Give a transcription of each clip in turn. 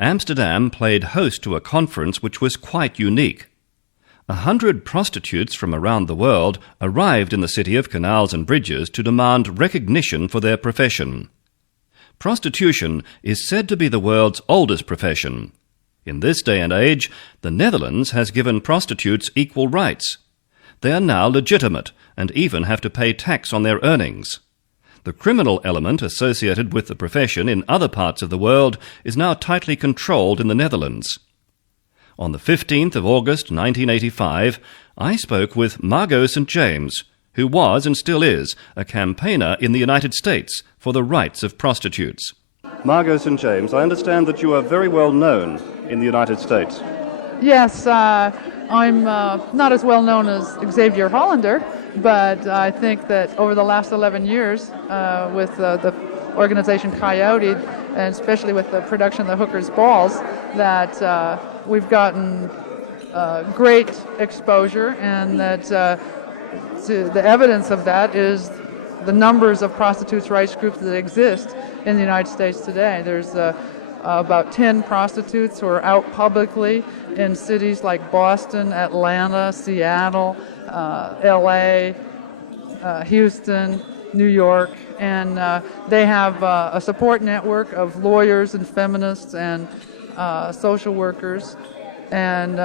Amsterdam played host to a conference which was quite unique. 100 prostitutes from around the world arrived in the city of canals and bridges to demand recognition for their profession. Prostitution is said to be the world's oldest profession. In this day and age, the Netherlands has given prostitutes equal rights. They are now legitimate and even have to pay tax on their earnings. The criminal element associated with the profession in other parts of the world is now tightly controlled in the Netherlands. On the 15th of August 1985, I spoke with Margo St James, who was and still is a campaigner in the United States for the rights of prostitutes. Margo St James, I understand that you are very well known in the United States. Yes, I'm not as well known as Xavier Hollander, but I think that over the last 11 years with the organization Coyote, and especially with the production of the Hooker's Balls, that we've gotten great exposure, and that the evidence of that is the numbers of prostitutes' rights groups that exist in the United States today. There's about 10 prostitutes who are out publicly in cities like Boston, Atlanta, Seattle, LA, Houston, New York, and they have a support network of lawyers and feminists and social workers. And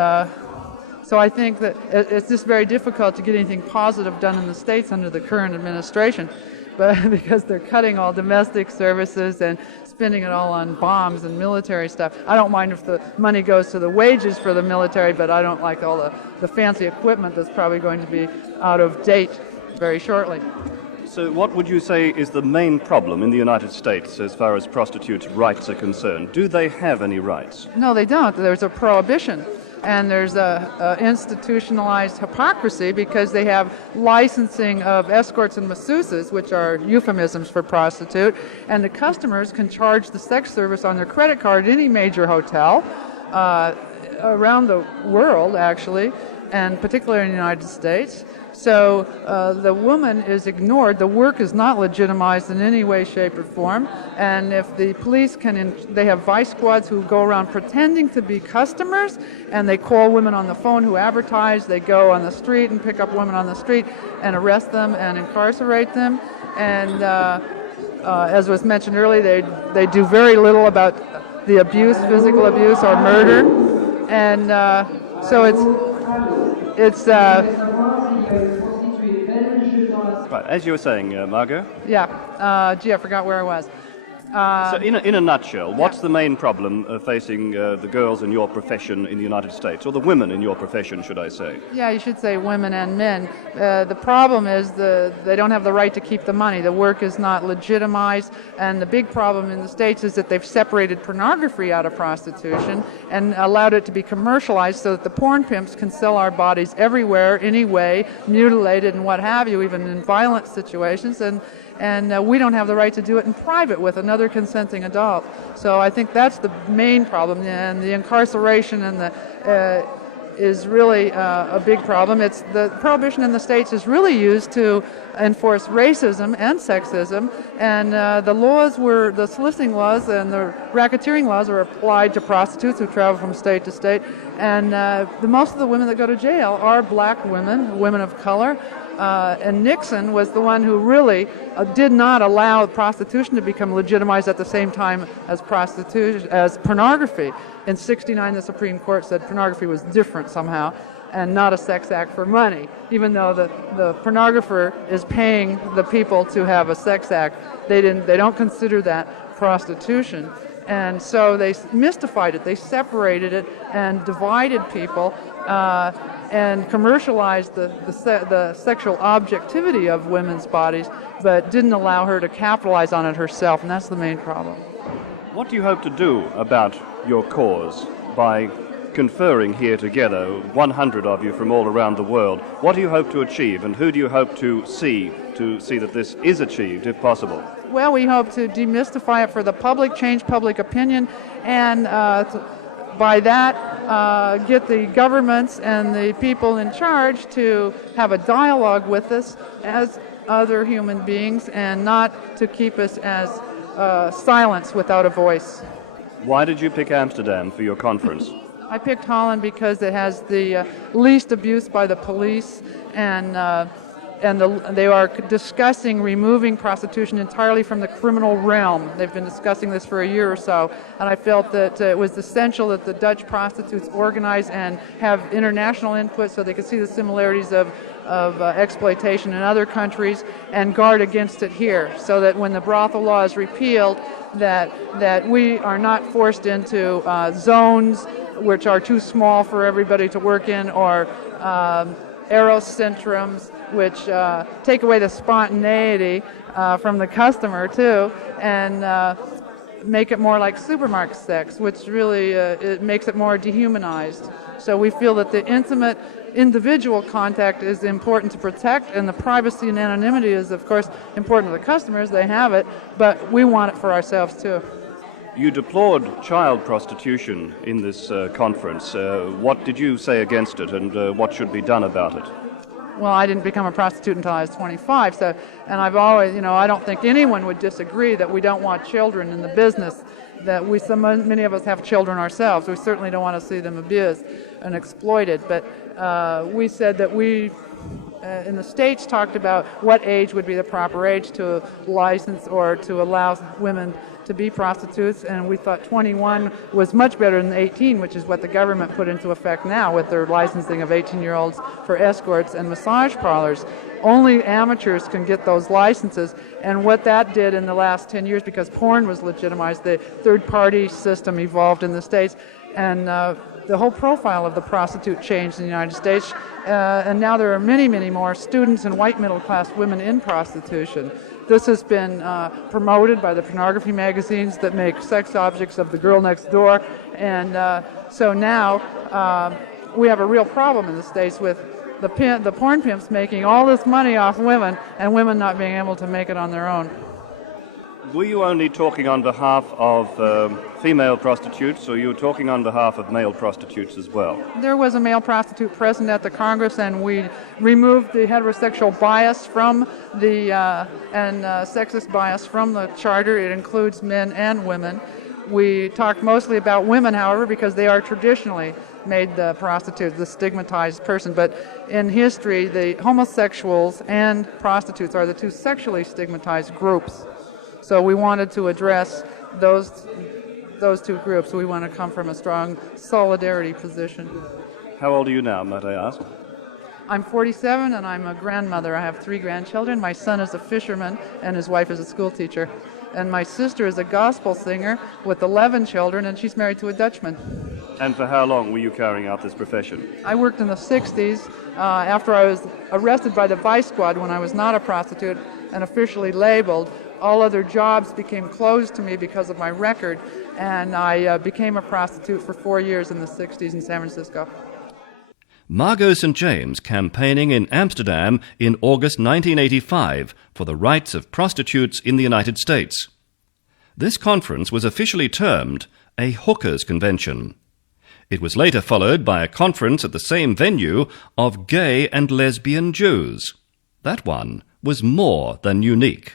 so I think that it's just very difficult to get anything positive done in the States under the current administration, but because they're cutting all domestic services and spending it all on bombs and military stuff. I don't mind if the money goes to the wages for the military, but I don't like all the fancy equipment that's probably going to be out of date very shortly. So what would you say is the main problem in the United States as far as prostitutes' rights are concerned? Do they have any rights? No, they don't. There's a prohibition. And there's a institutionalized hypocrisy because they have licensing of escorts and masseuses, which are euphemisms for prostitute, and the customers can charge the sex service on their credit card at any major hotel around the world, actually, and particularly in the United States. So the woman is ignored. The work is not legitimized in any way, shape, or form. And if the police they have vice squads who go around pretending to be customers, and they call women on the phone who advertise. They go on the street and pick up women on the street and arrest them and incarcerate them. And as was mentioned earlier, they do very little about the abuse, physical abuse or murder. And so it's Right, as you were saying, Margo? Yeah. Gee, I forgot where I was. So in a nutshell, what's the main problem facing the girls in your profession in the United States, or the women in your profession, should I say? Yeah, you should say women and men. The problem is they don't have the right to keep the money. The work is not legitimized, and the big problem in the States is that they've separated pornography out of prostitution and allowed it to be commercialized so that the porn pimps can sell our bodies everywhere, anyway, mutilated and what have you, even in violent situations. And we don't have the right to do it in private with another consenting adult. So I think that's the main problem, and the incarceration and is really a big problem. It's the prohibition in the States is really used to enforce racism and sexism, and the soliciting laws and the racketeering laws are applied to prostitutes who travel from state to state, and most of the women that go to jail are black women, women of color. And Nixon was the one who really did not allow prostitution to become legitimized at the same time as pornography. In '69, the Supreme Court said pornography was different somehow and not a sex act for money, even though the pornographer is paying the people to have a sex act. They don't consider that prostitution. And so they mystified it. They separated it and divided people and commercialized the sexual objectivity of women's bodies, but didn't allow her to capitalize on it herself, and that's the main problem. What do you hope to do about your cause by conferring here together, 100 of you from all around the world? What do you hope to achieve, and who do you hope to see that this is achieved, if possible? Well, we hope to demystify it for the public, change public opinion, and by that, get the governments and the people in charge to have a dialogue with us as other human beings and not to keep us as silence without a voice. Why did you pick Amsterdam for your conference? I picked Holland because it has the least abuse by the police, and they are discussing removing prostitution entirely from the criminal realm. They've been discussing this for a year or so, and I felt that it was essential that the Dutch prostitutes organize and have international input so they could see the similarities of exploitation in other countries and guard against it here, so that when the brothel law is repealed, that we are not forced into zones which are too small for everybody to work in, or aerocentrums, which take away the spontaneity from the customer too, and make it more like supermarket sex, which really it makes it more dehumanized. So we feel that the intimate individual contact is important to protect, and the privacy and anonymity is, of course, important to the customers. They have it, but we want it for ourselves too. You deplored child prostitution in this conference. What did you say against it, and what should be done about it? Well, I didn't become a prostitute until I was 25, and I've always, I don't think anyone would disagree that we don't want children in the business, that many of us have children ourselves. We certainly don't want to see them abused and exploited, but we said that we, in the States, talked about what age would be the proper age to license or to allow women to be prostitutes, and we thought 21 was much better than 18, which is what the government put into effect now with their licensing of 18-year-olds for escorts and massage parlors. Only amateurs can get those licenses, and what that did in the last 10 years, because porn was legitimized, the third-party system evolved in the States, and the whole profile of the prostitute changed in the United States, and now there are many, many more students and white middle-class women in prostitution. This has been promoted by the pornography magazines that make sex objects of the girl next door, and so now we have a real problem in the States with the porn pimps making all this money off women, and women not being able to make it on their own. Were you only talking on behalf of female prostitutes, or you were talking on behalf of male prostitutes as well? There was a male prostitute present at the Congress, and we removed the heterosexual bias from and sexist bias from the charter. It includes men and women. We talked mostly about women, however, because they are traditionally made the prostitute, the stigmatized person. But in history, the homosexuals and prostitutes are the two sexually stigmatized groups. So we wanted to address those two groups. We want to come from a strong solidarity position. How old are you now, might I ask? I'm 47, and I'm a grandmother. I have 3 grandchildren. My son is a fisherman, and his wife is a school teacher. And my sister is a gospel singer with 11 children, and she's married to a Dutchman. And for how long were you carrying out this profession? I worked in the 60s after I was arrested by the Vice Squad when I was not a prostitute and officially labeled. All other jobs became closed to me because of my record, and I became a prostitute for 4 years in the 60s in San Francisco. Margo St James campaigning in Amsterdam in August 1985 for the rights of prostitutes in the United States. This conference was officially termed a Hookers Convention. It was later followed by a conference at the same venue of gay and lesbian Jews. That one was more than unique.